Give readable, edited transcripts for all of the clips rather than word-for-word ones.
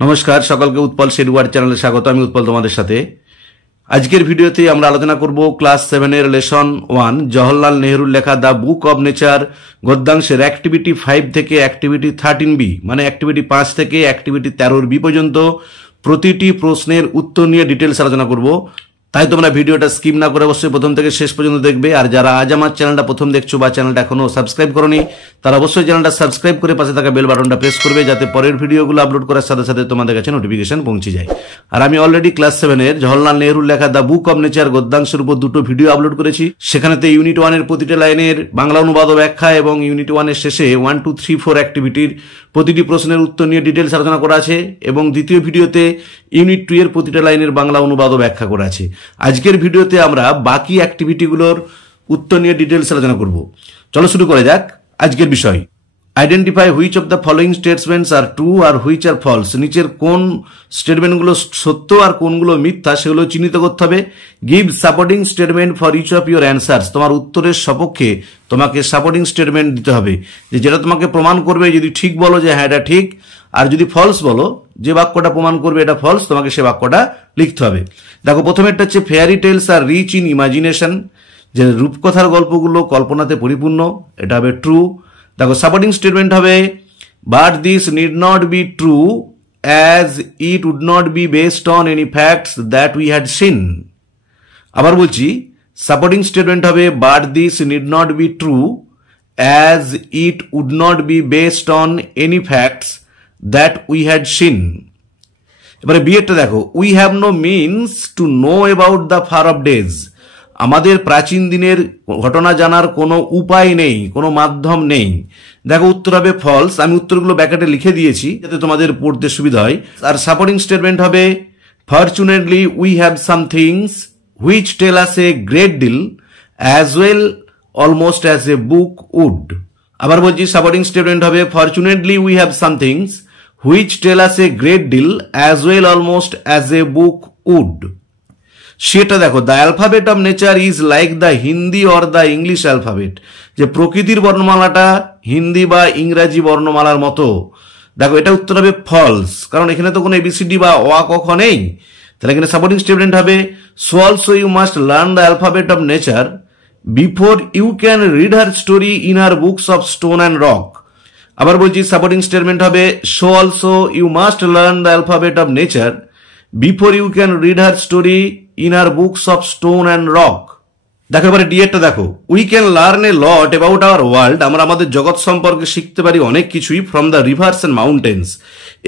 নমস্কার সকলকে উৎপল শেরওয়ার চ্যানেলে স্বাগত। আমি উৎপল তোমাদের সাথে। আজকের ভিডিওতে আমরা আলোচনা করব ক্লাস 7 এর লেসন 1 জওহরলাল নেহরুর লেখা দ্য বুক অব নেচার গদ্যাংশের অ্যাক্টিভিটি 5 থেকে অ্যাক্টিভিটি 13B মানে অ্যাক্টিভিটি 5 থেকে অ্যাক্টিভিটি 13B পর্যন্ত প্রতিটি প্রশ্নের উত্তর নিয়ে ডিটেইলস আলোচনা করব। তাই তোমরা ভিডিওটা স্কিপ না করে অবশ্যই প্রথম থেকে শেষ পর্যন্ত দেখবে। আর যারা আজ আমার চ্যানেলটা প্রথম দেখছো বা চ্যানেলটা এখনো সাবস্ক্রাইব করোনি তারা অবশ্যই চ্যানেলটা সাবস্ক্রাইব করে পাশে থাকা বেল বাটনটা প্রেস করবে যাতে পরের ভিডিওগুলো আপলোড করার সাথে সাথে তোমাদের কাছে নোটিফিকেশন পৌঁছে যায়। আর আমি অলরেডি ক্লাস 7 এর জওহরলাল নেহরুর লেখা দ্য বুক অব নেচার গদ্যাংশের উপর দুটো ভিডিও আপলোড করেছি। সেখানেতে ইউনিট 1 এর প্রতিটা লাইনের বাংলা অনুবাদ ও ব্যাখ্যা এবং ইউনিট 1 এর শেষে 1 2 3 4 অ্যাক্টিভিটির প্রতিটি প্রশ্নের উত্তর নিয়ে ডিটেইলস আলোচনা করা আছে এবং দ্বিতীয় ভিডিওতে ইউনিট 2 এর প্রতিটা লাইনের বাংলা অনুবাদ ও ব্যাখ্যা করা আছে। আজকের ভিডিওতে আমরা বাকি অ্যাক্টিভিটিগুলোর উত্তর নিয়ে ডিটেইলস আলোচনা করব। চলো শুরু করা যাক আজকের বিষয়। Identify which of the following statements are true আর হুইচ আর ফলস। নিচের কোন স্টেটমেন্টগুলো সত্য আর কোনগুলো মিথ্যা সেগুলো চিহ্নিত করতে হবে। Give supporting statement for each of your answers. তোমার উত্তরের সপক্ষে তোমাকে সাপোর্টিং স্টেটমেন্ট দিতে হবে যেটা তোমাকে প্রমাণ করবে। যদি ঠিক বলো যে হ্যাঁ এটা ঠিক, আর যদি ফলস বলো যে বাক্যটা প্রমাণ করবে এটা ফলস, তোমাকে সে বাক্যটা লিখতে হবে। দেখো প্রথমেরটা হচ্ছে fairy tales are rich in imagination, যে রূপকথার গল্পগুলো কল্পনাতে পরিপূর্ণ, এটা হবে ট্রু। দেখো সাপোর্টিং স্টেটমেন্ট হবে but this need not be true as it would not be based on any facts that we had seen. আবার বলছি সাপোর্টিং স্টেটমেন্ট হবে but this need not be true as it would not be based on any facts that we had seen. এবারে বিয়েটা দেখো we have no means to know about the far off days. আমাদের প্রাচীন দিনের ঘটনা জানার কোনো উপায় নেই, কোনো মাধ্যম নেই। দেখো উত্তর হবে ফলস। আমি উত্তরগুলো ব্যাকেটে লিখে দিয়েছি যাতে তোমাদের পড়তে সুবিধা হয়। আর সাপোর্টিং স্টেটমেন্ট হবে fortunately we have some things which tell us a great deal as well almost as a book would. আবার বলছি সাপোর্টিং স্টেটমেন্ট হবে fortunately we have some things which tell us a great deal as well almost as a book would. সেটা দেখো the alphabet of nature is like the Hindi or the English alphabet, যে প্রকৃতির বর্ণমালাটা হিন্দি বা ইংরাজি বর্ণমালার মতো। দেখো এটা উত্তর হবে ফলস, কারণ এখানে তো কোনো এবিসিডি বা অ আ ক খ নেই। তাহলে এখানে সাপোর্টিং স্টেটমেন্ট হবে so also you must learn the alphabet of nature before you can read her story in her books of stone and rock. আবার বলছি সাপোর্টিং স্টেটমেন্ট হবে so also you must learn the alphabet of nature before you can read her story in her books of stone and rock. দেখো এবারে ডিএটা দেখো we can learn a lot about our world. আমরা আমাদের জগৎ সম্পর্কে শিখতে পারি অনেক কিছুই from the rivers and mountains,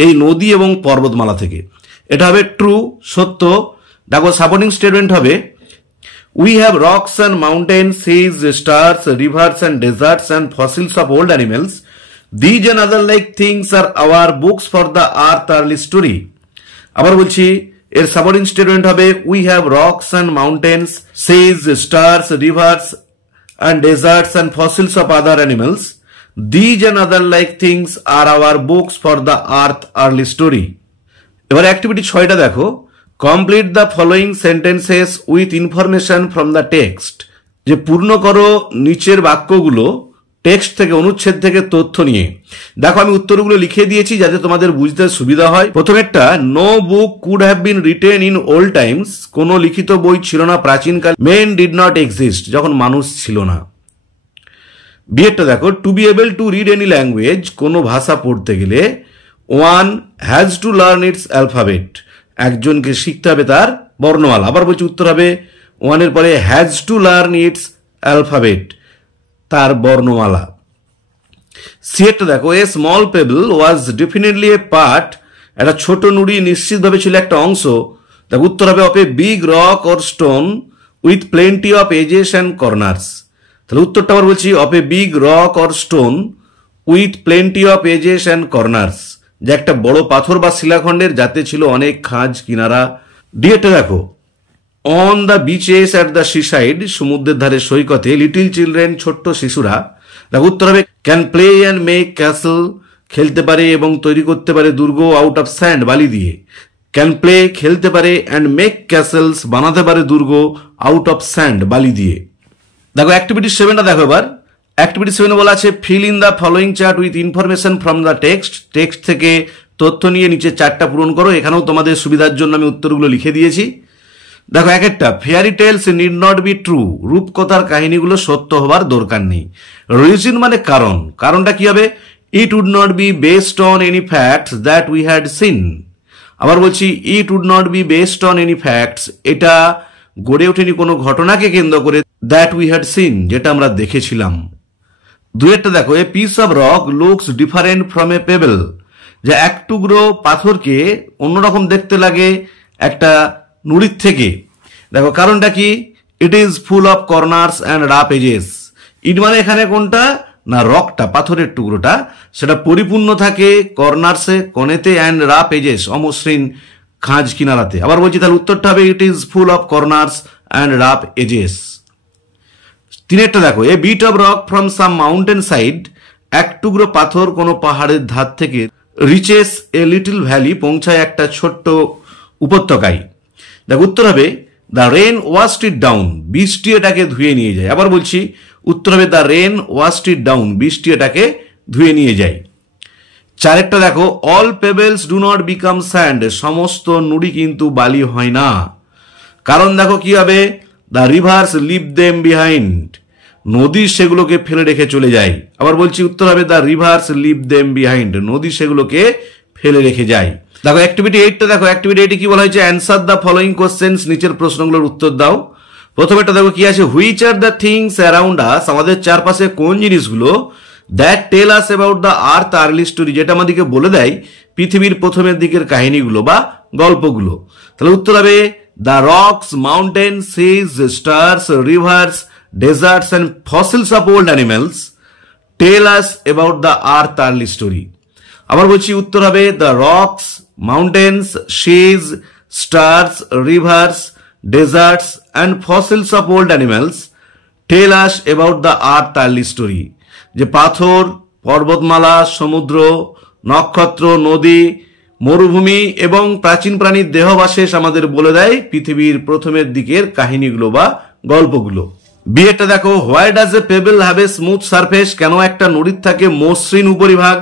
এই নদী এবং পর্বতমালা থেকে। এটা হবে ট্রু, সত্য। দেখো সাপোর্টিং স্টেটমেন্ট হবে we have rocks and mountains, seas, stars, rivers and deserts and fossils of old animals. These and other like things are our books for the earth early story. আবার বলছি এর supporting statement হবে we have rocks and mountains, seas, stars, rivers and deserts and fossils of other animals. These and other like things are our books for the earth early story. এবার activity 6টা দেখো complete the following sentences with information from the text, যে পূর্ণ করো নিচের বাক্যগুলো text থেকে, অনুচ্ছেদ থেকে তথ্য নিয়ে। দেখো আমি উত্তরগুলো লিখে দিয়েছি যাতে তোমাদের বুঝতে সুবিধা হয়। প্রথমেরটা no book could have been written in old times, কোনো লিখিত বই ছিল না প্রাচীনকাল। মেন ডিড নট এক্সিস্ট, যখন মানুষ ছিল না। বিয়েরটা দেখো to be able to read any language, কোনো ভাষা পড়তে গেলে one has to learn its alphabet, একজনকে শিখতে হবে তার বর্ণমালা। আবার বলছি উত্তর হবে ওয়ানের পরে has to learn its alphabet, তার বর্ণমালা। সিয়েরটা দেখো a small payable was definitely A part, একটা ছোট নুড়ি নিশ্চিতভাবে ছিল একটা অংশ। দেখো উত্তর হবে of a big rock or stone with plenty of edges and corners. তাহলে উত্তরটা আবার বলছি of a big rock or stone with plenty of edges and corners, যে একটা বড় পাথর বা শিলাখণ্ডের যাতে ছিল অনেক খাঁজ কিনারা। ডিএটা দেখো on the bitches at the seaside, সমুদ্রের ধারে সৈকতে লিটিল চিলড্রেন, ছোট্ট শিশুরা। দেখো উত্তর হবে can play and make castle, খেলতে পারে এবং তৈরি করতে পারে দুর্গ আউট অফ স্যান্ড, বালি দিয়ে। ক্যান প্লে খেলতে পারে অ্যান্ড মেক ক্যাসেলস বানাতে পারে দুর্গ আউট অফ স্যান্ড, বালি দিয়ে। দেখো অ্যাক্টিভিটি 7টা দেখো এবার অ্যাক্টিভিটি 7 বলা আছে feel in the following chart with information from the text, text থেকে তথ্য নিয়ে নিচে চারটা পূরণ করো। এখানেও তোমাদের সুবিধার জন্য আমি উত্তরগুলো লিখে দিয়েছি। দেখো, এক একটা fairy tales need not be true, রূপকথার কাহিনীগুলো সত্য হবার দরকার নেই। রিজন মানে কারণ, কারণটা কি হবে? It would not be based on any facts that we had seen. আবার বলছি, it would not be based on any facts, এটা গড়ে ওঠেনি কোনো ঘটনাকে কেন্দ্র করে, দ্যাট উই হ্যাড সিন, যেটা আমরা দেখেছিলাম। দুয়েরটা দেখো, a piece of rock looks different from a payable, যে এক টুকরো পাথরকে অন্যরকম দেখতে লাগে একটা নুড়ির থেকে। দেখো কারণটা কি? It is full of corners and rough edges. It মানে এখানে কোনটা না, রকটা, পাথরের টুকরোটা, সেটা পরিপূর্ণ থাকে কর্নার্সে, কোণেতে, অ্যান্ড রাফ এজেস, অমসৃণ খাঁজ কিনারাতে। আবার বলছি, তাহলে উত্তরটা হবে it is full of corners and rough edges. তিনেরটা দেখো, a bit of rock from some mountain side, এক টুকরো পাথর কোনো পাহাড়ের ধার থেকে, রিচেস এ লিটল ভ্যালি, পৌঁছায় একটা ছোট্ট উপত্যকায়। দেখো উত্তর হবে the rain washed it down, বৃষ্টি এটাকে ধুয়ে নিয়ে যায়। আবার বলছি, উত্তর হবে the rain washed it down, বৃষ্টি এটাকে ধুয়ে নিয়ে যায়। চারেরটা দেখো, all pebbles do not become sand, সমস্ত নুড়ি কিন্তু বালি হয় না। কারণ দেখো কি হবে, the rivers leave them behind, নদী সেগুলোকে ফেলে রেখে চলে যায়। আবার বলছি, উত্তর হবে the rivers leave them behind, নদী সেগুলোকে ফেলে রেখে যায়। দেখো অ্যাক্টিভিটি 8টা দেখো, অ্যাক্টিভিটি 8 কি বলা হয়েছে? অ্যান্সার দ্য ফলোইং কোশ্চেন্স, নিচের প্রশ্নগুলোর উত্তর দাও। প্রথমেটা দেখো কি আছে, which are the things around us, আমাদের চারপাশে কোন জিনিসগুলো, that tell us about the earth early story, যেটা আমাদেরকে বলে দেয় পৃথিবীর প্রথমের দিকের কাহিনীগুলো বা গল্পগুলো। তাহলে উত্তর হবে the rocks, mountain, seas, stars, rivers, deserts and fossils of old animals tell us about the earth early story. আবার বলছি, উত্তর হবে the rocks, mountains, seas, stars, rivers, deserts and fossils of old animals tell us about the earth early story, যে পাথর, পর্বতমালা, সমুদ্র, নক্ষত্র, নদী, মরুভূমি এবং প্রাচীন প্রাণীর দেহাবশেষ আমাদের বলে দেয় পৃথিবীর প্রথমের দিকের কাহিনীগুলো বা গল্পগুলো। বিয়েটা দেখো, why does a pebble have a smooth surface, কেন একটা নদীর থাকে মসৃণ উপরিভাগ?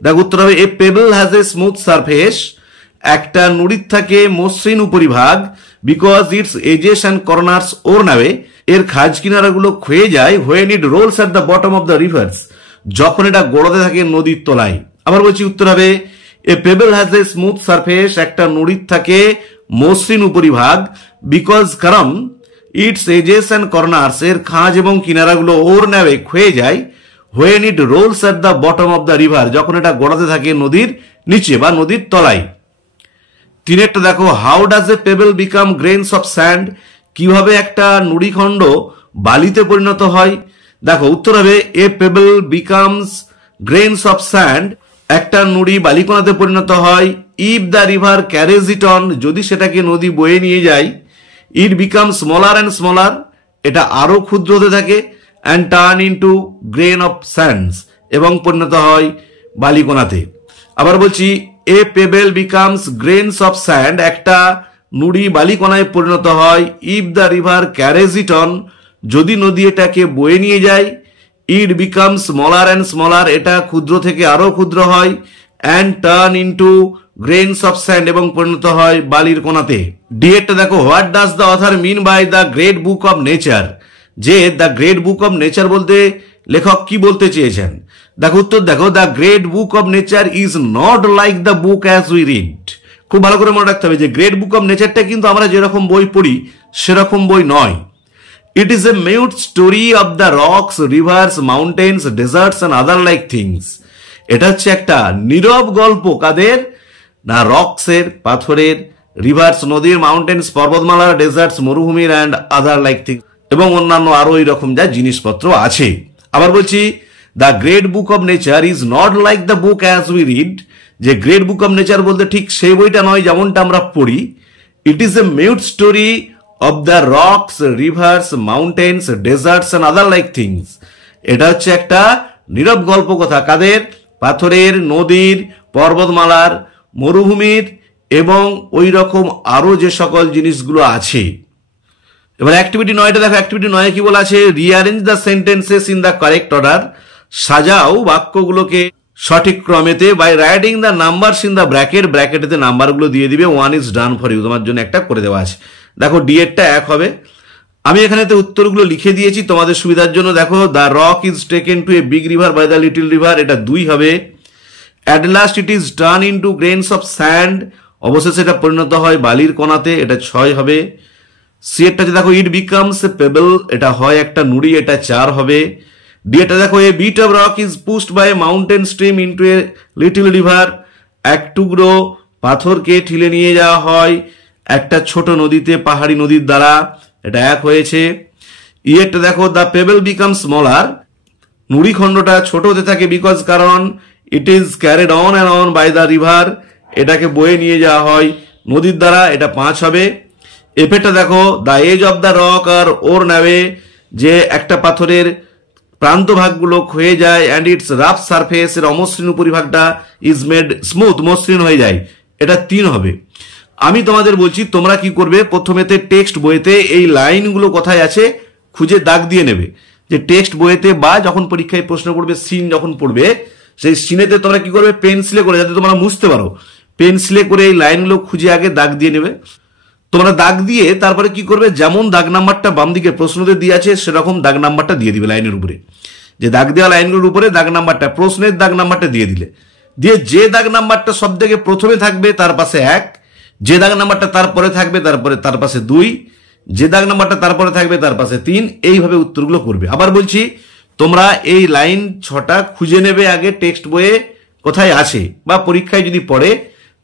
দেখো উত্তর হবে a pebble has a smooth surface, একটা নদীর থাকে মসৃণ উপরিভাগ, because its edges and corners ওর নামে, এর খাজ কিনারাগুলো ক্ষয়ে যায়, when it rolls at the bottom of the rivers, যখন এটা গড়াতে থাকে নদীর তলায়। আবার বলছি, উত্তর হবে a pebble has a smooth surface, একটা নদীর থাকে মসৃণ উপরিভাগ, বিকজ কারণ ইটস এজেস অ্যান্ড কর্নার্স, এর খাঁজ এবং কিনারাগুলো ওর নামে ক্ষয়ে যায়, when it rolls at the bottom of the river, যখন এটা গড়াতে থাকে নদীর নিচে বা নদীর তলায়। তিনেরটা দেখো, how does a pebble become grains of sand, কিভাবে একটা নুড়িখণ্ড বালিতে পরিণত হয়? দেখো উত্তর হবে a pebble becomes grains of sand, একটা নুড়ি বালিকণাতে পরিণত হয়, if the river carries it on, যদি সেটাকে নদী বয়ে নিয়ে যায়, it become smaller and smaller, এটা আরো ক্ষুদ্র হতে থাকে, and turn into grain of sands, এবং পরিণত হয় বালিকণাতে। আবার বলছি, a pebble becomes grains of sand, একটা নুড়ি বালিকণায় পরিণত হয়, if the river carries it on, যদি নদী এটাকে বয়ে নিয়ে যায়, it become smaller and smaller, এটা ক্ষুদ্র থেকে আরো ক্ষুদ্র হয়, and turn into grains of sand, এবং পরিণত হয় বালির কণাতে। ডিএটা দেখো, what does the author mean by the great book of nature, যে the great book of nature বলতে লেখক কি বলতে চেয়েছেন? দেখো উত্তর দেখো, the great book of nature is not like the book as we read. খুব ভালো করে মনে রাখতে হবে যে গ্রেট বুক অফ নেচারটা কিন্তু আমরা যেরকম বই পড়ি সেরকম বই নয়। It is a mute story of the rocks, rivers, mountains, deserts and other like things. এটা হচ্ছে একটা নীরব গল্প, কাদের না? রকসের, পাথরের, রিভার্স নদীর, মাউন্টেন্স পর্বতমালার, ডেজার্টস মরুভূমির, অ্যান্ড আদার লাইক থিংস, এবং অন্যান্য আরো এরকম যা জিনিসপত্র আছে। আবার বলছি, the great book of nature is not like the book as we read, যে গ্রেট বুক অফ নেচার বলতে ঠিক সেই বইটা নয় যেমনটা আমরা পড়ি। It is a mute story of the rocks, rivers, mountains, deserts and other like things. এটা হচ্ছে একটা নীরব গল্প কথা, কাদের? পাথরের, নদীর, পর্বতমালার, মরুভূমির এবং ওই রকম আরো যে সকল জিনিসগুলো আছে। এবার অ্যাক্টিভিটি 9টা দেখো, অ্যাক্টিভিটি 9 কি বলা আছে? Rearrange the sentences in the correct order, সাজাও বাক্যগুলোকে সঠিক ক্রমেতে by writing the numbers in the bracket, ব্র্যাকেটেতে নাম্বারগুলো দিয়ে দিবে। 1 ইজ ডান ফর ইউ, তোমার জন্য একটা করে দেওয়া আছে। দেখো ডি এরটা 1 হবে। আমি এখানেতে উত্তরগুলো লিখে দিয়েছি তোমাদের সুবিধার জন্য। দেখো the rock is taken to a big river by the little river, এটা 2 হবে। At last it is turn into grains of sand, অবশেষে এটা পরিণত হয় বালির কণাতে, এটা 6 হবে। সি এরটাতে দেখো ইট বিকামস এ পেবল, এটা হয় একটা নুড়ি, এটা 4 হবে। ডি এটা দেখো a bit of rock is pushed by a mountain stream into a little river, এক টুকরো পাথরকে ঠেলে নিয়ে যাওয়া হয় একটা ছোট নদীতে পাহাড়ি নদীর দ্বারা, এটা 1 হয়েছে। ই এরটা দেখো দ্য পেবল বিকাম স্মলার, নুড়ি খণ্ডটা ছোট হতে থাকে বিকজ কারণ it is carried on and on by the river, এটাকে বয়ে নিয়ে যাওয়া হয় নদীর দ্বারা, এটা 5 হবে। এফেরটা দেখো the edge of the rock আর ওর নেবে, যে একটা পাথরের প্রান্ত ভাগগুলো ক্ষয়ে যায়, অ্যান্ড ইটস রাফ সারফেস, এর অমসৃণ উপরিভাগটা ইজ মেড স্মুথ, মসৃণ হয়ে যায়, এটা 3 হবে। আমি তোমাদের বলছি তোমরা কি করবে, প্রথমেতে টেক্সট বইতে এই লাইনগুলো কোথায় আছে খুঁজে দাগ দিয়ে নেবে। যে টেক্সট বইতে বা যখন পরীক্ষায় প্রশ্ন করবে সিন যখন পড়বে, সেই সিনেতে তোমরা কি করবে পেন্সিলে করে, যাতে তোমরা মুছতে পারো, পেন্সিলে করে এই লাইনগুলো খুঁজে আগে দাগ দিয়ে নেবে। তোমরা দাগ দিয়ে তারপরে কি করবে, যেমন দাগ নাম্বারটা বাম দিকে প্রশ্নতে দিয়ে আছে সেরকম দাগ নাম্বারটা দিয়ে দিবে লাইনের উপরে। যে দাগ দেওয়া লাইনগুলোর উপরে দাগ নাম্বারটা, প্রশ্নের দাগ নাম্বারটা দিয়ে দিলে, দিয়ে যে দাগ নাম্বারটা সব থেকে প্রথমে থাকবে তার পাশে 1, যে দাগ নাম্বারটা তারপরে থাকবে তার পাশে 2, যে দাগ নাম্বারটা তারপরে থাকবে তার পাশে 3, এইভাবে উত্তরগুলো করবে। আবার বলছি তোমরা এই লাইন 6টা খুঁজে নেবে আগে টেক্সট বইয়ে কোথায় আছে, বা পরীক্ষায় যদি পড়ে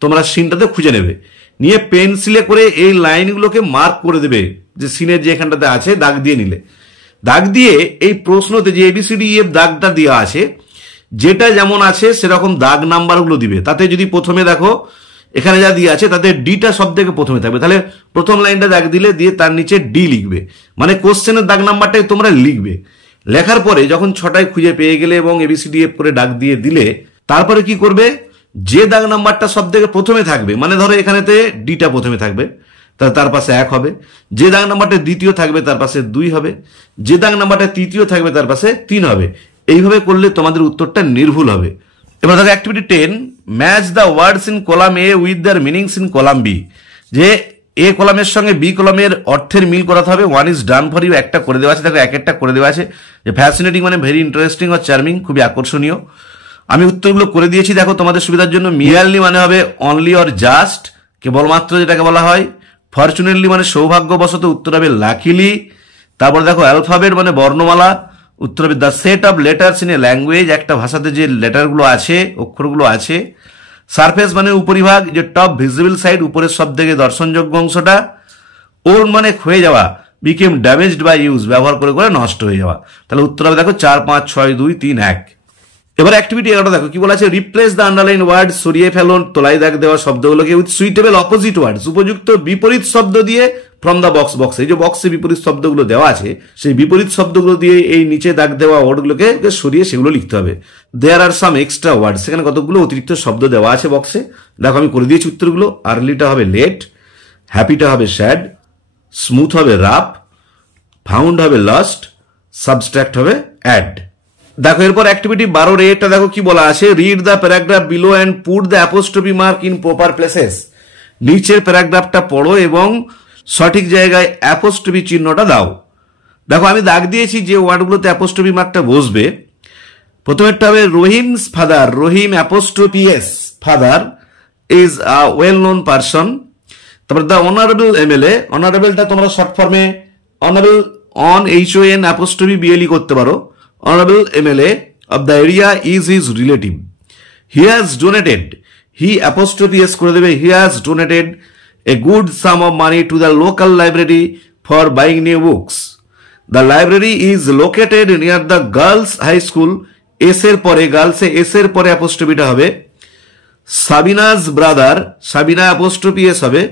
তোমরা সিনটাতে খুঁজে নেবে, নিয়ে পেন্সিলে করে এই লাইনগুলোকে মার্ক করে দেবে, যে সিনের যে এখানটাতে আছে দাগ দিয়ে নিলে। দাগ দিয়ে এই প্রশ্নতে যে ABCDEF দাগটা দেওয়া আছে, যেটা যেমন আছে সেরকম দাগ নাম্বারগুলো দিবে। তাতে যদি প্রথমে দেখো এখানে যা দিয়ে আছে তাতে ডিটা সব থেকে প্রথমে থাকবে, তাহলে প্রথম লাইনটা দাগ দিলে দিয়ে তার নিচে ডি লিখবে, মানে কোশ্চেনের দাগ নাম্বারটাই তোমরা লিখবে। লেখার পরে যখন 6টায় খুঁজে পেয়ে গেলে এবং ABCDEF করে দাগ দিয়ে দিলে, তারপরে কি করবে, যে দাগ নাম্বারটা সব থেকে প্রথমে থাকবে, মানে ধরো এখানেতে ডিটা প্রথমে থাকবে, তার পাশে 1 হবে। যে দাগ নাম্বারটা দ্বিতীয় থাকবে তার পাশে 2 হবে। যে দাগ নাম্বারটা তৃতীয় থাকবে তার পাশে 3 হবে। এইভাবে করলে তোমাদের উত্তরটা নির্ভুল হবে। এবার দেখো activity 10, match the words in column A with their meanings in column B, যে এ কলামের সঙ্গে বি কলামের অর্থের মিল করাতে হবে। 1 ইজ ডান ফর ইউ, একটা করে দেওয়া আছে। দেখো 1 করে দেওয়া আছে, যে ফ্যাসিনেটিং মানে ভেরি ইন্টারেস্টিং আর চার্মিং, খুবই আকর্ষণীয়। আমি উত্তরগুলো করে দিয়েছি দেখো তোমাদের সুবিধার জন্য। মিয়ারলি মানে হবে অনলি অর জাস্ট, কেবলমাত্র যেটাকে বলা হয়। ফরচুনেটলি মানে সৌভাগ্যবশত, উত্তর হবে লাকিলি। তারপর দেখো অ্যালফাবেট মানে বর্ণমালা, উত্তর হবে the set of letters in a language, একটা ভাষাতে যে লেটারগুলো আছে, অক্ষরগুলো আছে। সারফেস মানে উপরিভাগ, যে টপ ভিজিবল সাইড, উপরের সব থেকে দর্শনযোগ্য অংশটা। ওর মানে ক্ষয়ে যাওয়া, বিকেম ড্যামেজড বাই ইউজ, ব্যবহার করে করে নষ্ট হয়ে যাওয়া। তাহলে উত্তর হবে দেখো 4, 5, 6, 2, 3, 1। এবার অ্যাক্টিভিটি 11 দেখো কি বলা আছে, রিপ্লেস দ্য আন্ডারলাইন ওয়ার্ড, সরিয়ে ফেলুন তোলাই দাগ দেওয়া শব্দগুলোকে উইথ সুইটেবল অপোজিট ওয়ার্ডস, উপযুক্ত বিপরীত শব্দ দিয়ে ফ্রম দ্য বক্স, এই যে বক্সে বিপরীত শব্দগুলো দেওয়া আছে সেই বিপরীত শব্দগুলো দিয়ে এই নিচে দাগ দেওয়া ওয়ার্ডগুলোকে সরিয়ে সেগুলো লিখতে হবে। দেয়ার আর সাম এক্সট্রা ওয়ার্ড, সেখানে কতগুলো অতিরিক্ত শব্দ দেওয়া আছে বক্সে। দেখো আমি করে দিয়েছি উত্তরগুলো। আর্লিটা হবে লেট, হ্যাপিটা হবে স্যাড, স্মুথ হবে রাফ, ফাউন্ড হবে লস্ট, সাবস্ট্রাক্ট হবে অ্যাড। দেখো এরপর অ্যাক্টিভিটি 12 এটা দেখো কি বলা আছে, read the paragraph below and put the apostrophe mark in proper places, নিচের প্যারাগ্রাফটা পড়ো এবং সঠিক জায়গায় অ্যাপোস্ট্রফি চিহ্নটা দাও। দেখো আমি দাগ দিয়েছি যে ওয়ার্ডগুলোতে অ্যাপোস্ট্রফি মার্কটা বসবে। প্রথমেরটা হবে Rahim's father, Rahim apostrophe S, father is a well known person. তারপর দ্য অনারেবল MLA, অনারেবলটা তোমরা শর্ট ফর্মে honourable on HON apostrophe BLE করতে পারো। Honorable MLA of the area is his relative. He has donated, he apostrophe s করে দেবে, he has donated a good sum of money to the local library for buying new books. The library is located near the girls high school. S এর পরে, গার্লসে S এর পরে অ্যাপোস্ট্রফিটা হবে। Sabina's brother, Sabina apostrophe s হবে,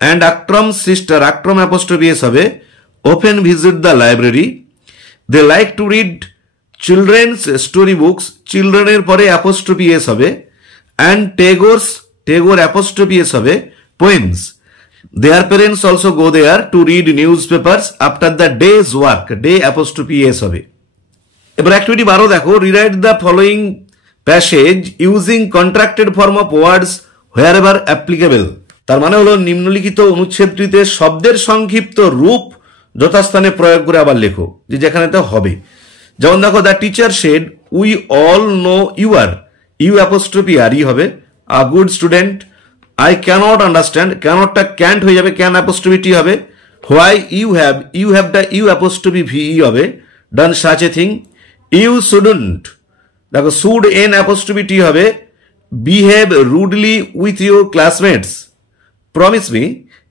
and Akram's sister, Akram apostrophe s হবে। Often visit the library. They like to read children's story books, children এর পরে apostrophe S হবে। and Tagore apostrophe s হবে poems. Their parents also go there to read newspapers after the day's work, day apostrophe s হবে। এবার activity 12 দেখো, rewrite the following passage using contracted form of words where ever applicable. তার মানে হলো নিম্নলিখিত অনুচ্ছেদটিতে শব্দের সংক্ষিপ্ত রূপ যথাস্থানে প্রয়োগ করে আবার লেখো, যে যেখানে তা হবে। যেমন দেখো, the teacher said we all know you are, you apostrophe R E হবে, a good student. I cannot understand, ক্যানটটা ক্যান্ট হয়ে যাবে, ক্যান অ্যাপোস্ট্রফি টি হবে। হোয়াই ইউ হ্যাভটা ইউ অ্যাপোস্ট্রফি ভি ই হবে, done such a thing. You shouldn't, দেখো should N apostrophe T হবে, behave rudely with your classmates. Promise me,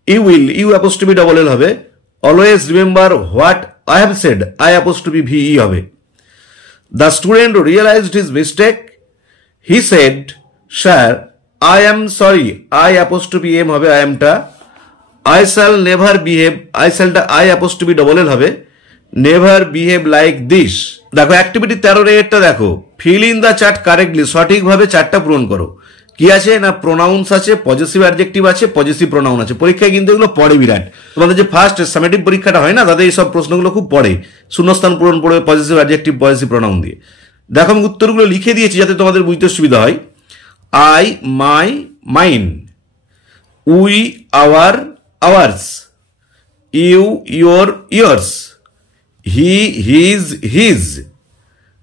you will, you apostrophe double L হবে। Always remember what I have said, I apostrophe V E হবে। The student realised his mistake, he said sir I am sorry, I apostrophe M হবে, I এমটা। I shall never behave, I shallটা I apostrophe double L হবে, never behave like this। দেখো activity 13 এরটা দেখো, fill in the chart correctly, সঠিকভাবে চার্টটা পূরণ করো। কি আছে না, প্রোনাউন্স আছে, পজেসিভ অ্যাডজেক্টিভ আছে, পজেসিভ প্রোনাউন আছে। পরীক্ষায় কিন্তু এগুলো পড়ে বিরাট, তোমাদের যে ফার্স্ট সামেটিভ পরীক্ষাটা হয় না, তাদের এই সব প্রশ্নগুলো খুব পড়ে, শূন্যস্থান পূরণ পড়ে পজেসিভ অ্যাডজেক্টিভ পজেসিভ প্রোনাউন দিয়ে। দেখো আমি উত্তরগুলো লিখে দিয়েছি যাতে তোমাদের বুঝতে সুবিধা হয়। I, my, mine. We, our, ours, you, your, yours, he, his,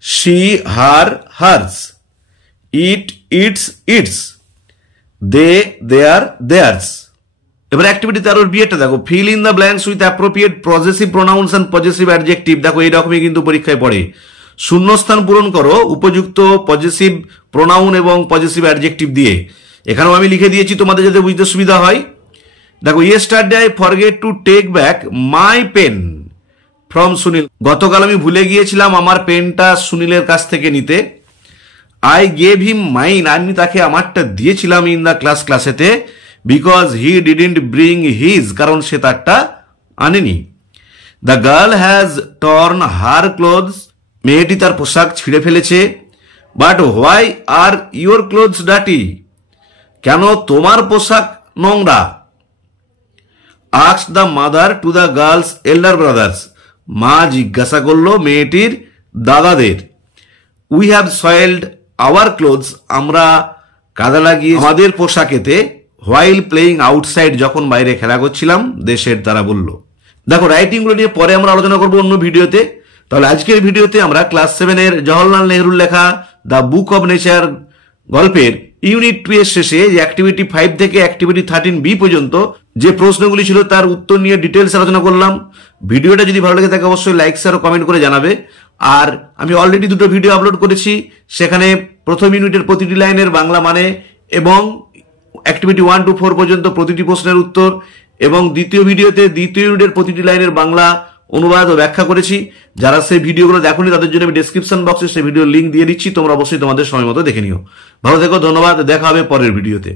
she, her, hers, it, its, they, their, theirs। এবার অ্যাক্টিভিটি 13 বিয়েটা দেখো, fill in the blanks with appropriate possessive pronouns and possessive adjective. দেখো এইরকমই কিন্তু পরীক্ষায় পড়ে, শূন্যস্থান পূরণ করো উপযুক্ত পজেসিভ প্রোনাউন এবং পজেসিভ অ্যাডজেক্টিভ দিয়ে। এখানেও আমি লিখে দিয়েছি তোমাদের যাতে বুঝতে সুবিধা হয়। দেখো, yesterday I forget to take back my pen from Sunil. গতকাল আমি ভুলে গিয়েছিলাম আমার পেনটা সুনীলের কাছ থেকে নিতে। আই গেভ হিম মাইন, আমি তাকে আমারটা দিয়েছিলাম ইন দ্য ক্লাসেতে, because he didn't bring his, কারণ সে তারটা আনেনি। The girl has torn her clothes, মেয়েটি তার পোশাক ছিঁড়ে ফেলেছে। But why are your clothes dirty, কেন তোমার পোশাক নোংরা। asked the mother to the girl's elder brothers, মা জিজ্ঞাসা করলো মেয়েটির দাদাদের। we have soiled our clothes, আমরা কাদা লাগিয়ে আমাদের পোশাকেতে, while playing outside, যখন বাইরে খেলা করছিলাম, দেশের তারা বলল। দেখো রাইটিংগুলো নিয়ে পরে আমরা আলোচনা করবো অন্য ভিডিওতে। তাহলে আজকের ভিডিওতে আমরা ক্লাস 7 এর জওহরলাল নেহরুর লেখা দ্য বুক অব নেচার গল্পের ইউনিট 2 এর শেষে অ্যাক্টিভিটি 5 থেকে অ্যাক্টিভিটি 13B পর্যন্ত যে প্রশ্নগুলি ছিল তার উত্তর নিয়ে ডিটেলস আলোচনা করলাম। ভিডিওটা যদি ভালো লাগে থাকে অবশ্যই লাইক শেয়ার ও কমেন্ট করে জানাবে। আর আমি অলরেডি 2টো ভিডিও আপলোড করেছি, সেখানে প্রথম ইউনিটের প্রতিটি লাইনের বাংলা মানে এবং অ্যাক্টিভিটি 1 to 4 পর্যন্ত প্রতিটি প্রশ্নের উত্তর, এবং দ্বিতীয় ভিডিওতে দ্বিতীয় ইউনিটের প্রতিটি লাইনের বাংলা অনুবাদ ও ব্যাখ্যা করেছি। যারা সেই ভিডিওগুলো দেখোনি তাদের জন্য আমি ডেসক্রিপশন বক্সে সেই ভিডিওর লিঙ্ক দিয়ে দিচ্ছি, তোমরা অবশ্যই তোমাদের সময় মতো দেখে নিও। ভালো থেকো, ধন্যবাদ, দেখা হবে পরের ভিডিওতে।